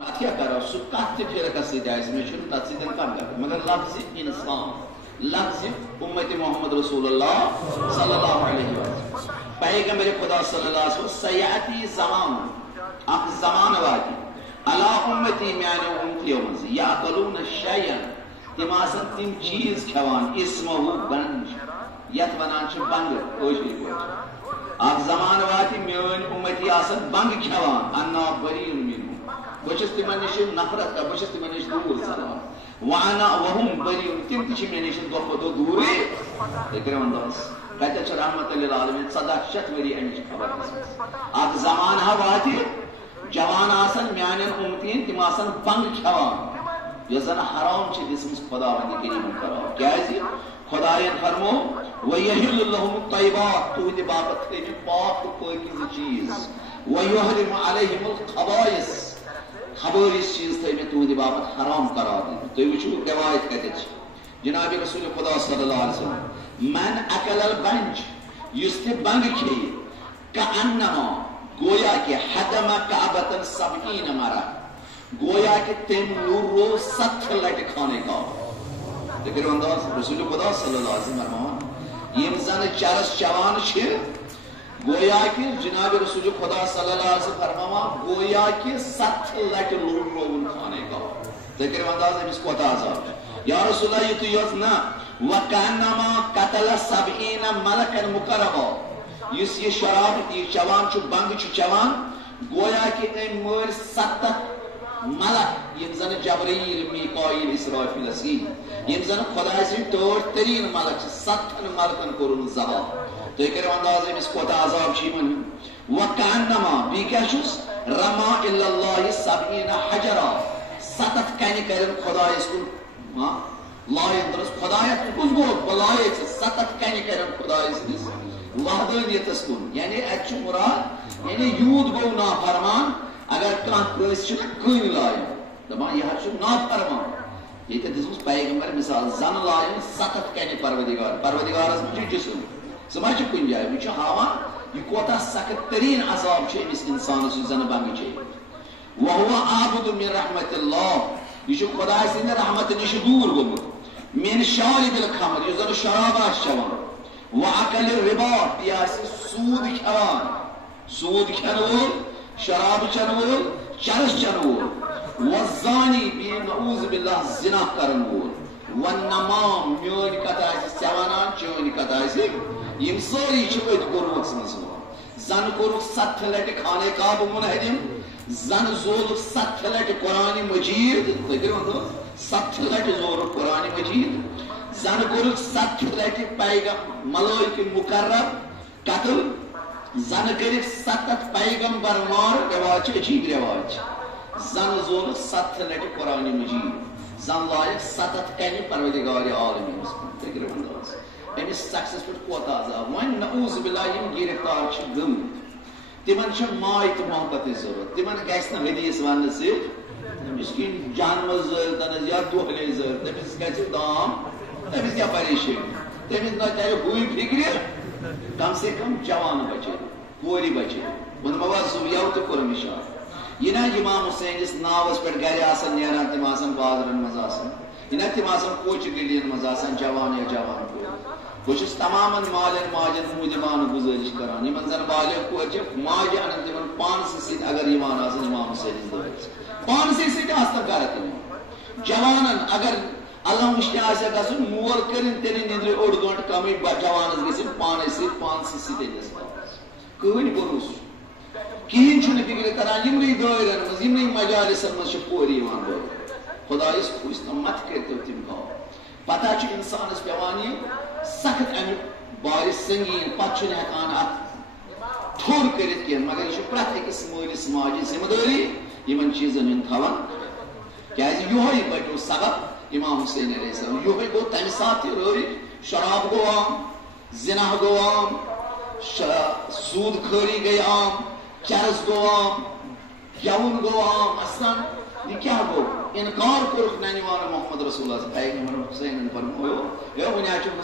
کیا کرو سو کت فرقہ ست میں تر ستن کم کر مگر لفظ انسان لفظ امت محمد رسول اللہ صلی اللہ علیہ وسلم پیغمبر خدا صلی اللہ علیہ وسلم سیاتی زمان اخ زمان واتی علا امتی میانو امتیو منز یاکلون شیئن تم آسن تم چیز کھوان اسمہو بنج یت ونان چھ بنگ کوشی اخ زمان واتی میان امتی آسن بنگ کھوان انا برین منو بچس تمن نش نفرت کا بچس تمن نش دور سلام وانا وهم بريون تم تش من نش دو دور اکرم انداز کہتے چھ رحمت للعالمین صدا شتوری انش خبر اب زمان ہا واتی جوان آسن میانن امتین تم آسن بنگ کھوان یہ زن حرام چھ جسم خداوند کریم کرو کیازی خدایان فرمو وَيَحِلُّ لَهُمُ الطَّيِّبَاتُ تو دی بابت ہے پاک پاکیز چیز وَيُحْرِمُ عَلَيْهِمُ الْخَبَائِث خبر اس چیز تھے میں تو دی بابت حرام قرار دی تو وچو روایت کہتے چھ جناب رسول خدا صلی اللہ علیہ وسلم من اکل البنج یستی بنگ کھی کانما گویا کہ حدم کعبۃ 70 مرہ گویا کہ تم رو 70 لٹ کھانے کا لیکن انداز رسول خدا صلی اللہ علیہ وسلم فرمان یم زن چرس چوان چھ گویا کہ جناب رسول خدا صلی اللہ علیہ وسلم فرماوا گویا کہ 70 لٹ لوٹ روون کھانے کا لیکن انداز ہے اس کو عذاب یا رسول اللہ یہ تو یوز نہ وکانما قتل 70 ملکا مقربا اس یہ شراب یہ چوان چھ بنگ چھ چوان گویا کہ ایم مر 70 ملک یم زن جبرائیل میکائیل اسرافیل اسی یم زن خدا سے ٹوٹ ترین ملک 70 ملکن کرن زبا تو ایک انداز میں اس کو عذاب شیمن وکانما بی کیا شس رما الا اللہ 70 حجرا 70 کانی کرن خدا اس کو لائن درست خدا اس کو بلائے 70 کانی کرن خدا اس وحدانیت اس کو یعنی اچھ مراد یعنی یود گو نافرمان اگر کان پرس چھ کوئی لائن دما یہ چھ نافرمان یہ تے دس پیغمبر مثال زن لائن 70 کانی پروردگار اس میں جسم سمجھ کن جائے وہ ہاوا یہ کوتا سخت ترین عذاب چھ اس انسان سے زن بنگ چھ وهو عابد من رحمت اللہ یہ خدا سے رحمت نش دور گمت من شارب الخمر یہ زن شراب چوان واکل الربا یہ سود کھوان سود کھنول شراب چنول چرس چنول والزانی بی نعوذ باللہ زنا کرنول والنمام میون کتا سوانان چون کتا یم سوری چوت گروت سمسو زن گروت 70 لٹ کھانے کا منہدم زن زول 70 لٹ قرآن مجید دیکھو 70 لٹ زور قرآن مجید زن گروت 70 لٹ پیغم ملائک مقرب قتل زن گروت 70 پیغمبر مار رواج عجیب رواج زن زول 70 لٹ قرآن مجید زن لائق 70 کہنی پروردگار عالمین دیکھو انداز امس سکسس پہ کوت عذاب ون نعوذ باللہ یم گرفتار چھ گم تمن چھ مائی تو محبت ضرورت تمن گھس نہ حدیث ون ست مسکین جان مز تن یا دوہلے زر تمس گھس دام تمس کیا پریشانی تمس نہ چاہے ہوئی فکر کم سے کم جوان بچے کوری بچے ان موازو یو تو کر مشار یہ نہ امام حسین جس ناوس پہ گھر آسن نیران تم آسن بازرن مز آسن یہ نہ تم آسن کوچ گلین مز آسن جوان یا جوان بہت تمام مالن ماجن موجبان گزارش کران یمن زن بالغ کوچ ماج ان تمن پانس سیت اگر ایمان آسن امام حسین پانس سیت آستا کرت جوانن اگر اللہ مشتی آسیا گسن مول کرن تیری نیندر اوڑ گنٹ کمی جوانس گسن پانس سیت گس کہن بروس کہین چھن فکر کران یمنی دائرن مز یمنی مجالسن مز پوری ایمان خدا اس خوش مت کرتے تم کا پتہ چھ انسان اس پیوانی سخت ام بار سنگین پتہ ہکان ات ٹھور کرت کی مگر یہ پرت اکس مالس ماجہ ذمہ داری یمن چیزن ہند تھوان کیاز یہ بٹو سبب امام حسین علیہ السلام یہ گو تمہ سات روری شراب گو عام زنا گو عام سود خوری گئی عام چرس گو عام یون گو عام اصلا یہ کیا گو انکار کرک ننیوان محمد رسول اللہ پیغمبر حسین فرمایا یہ ونیا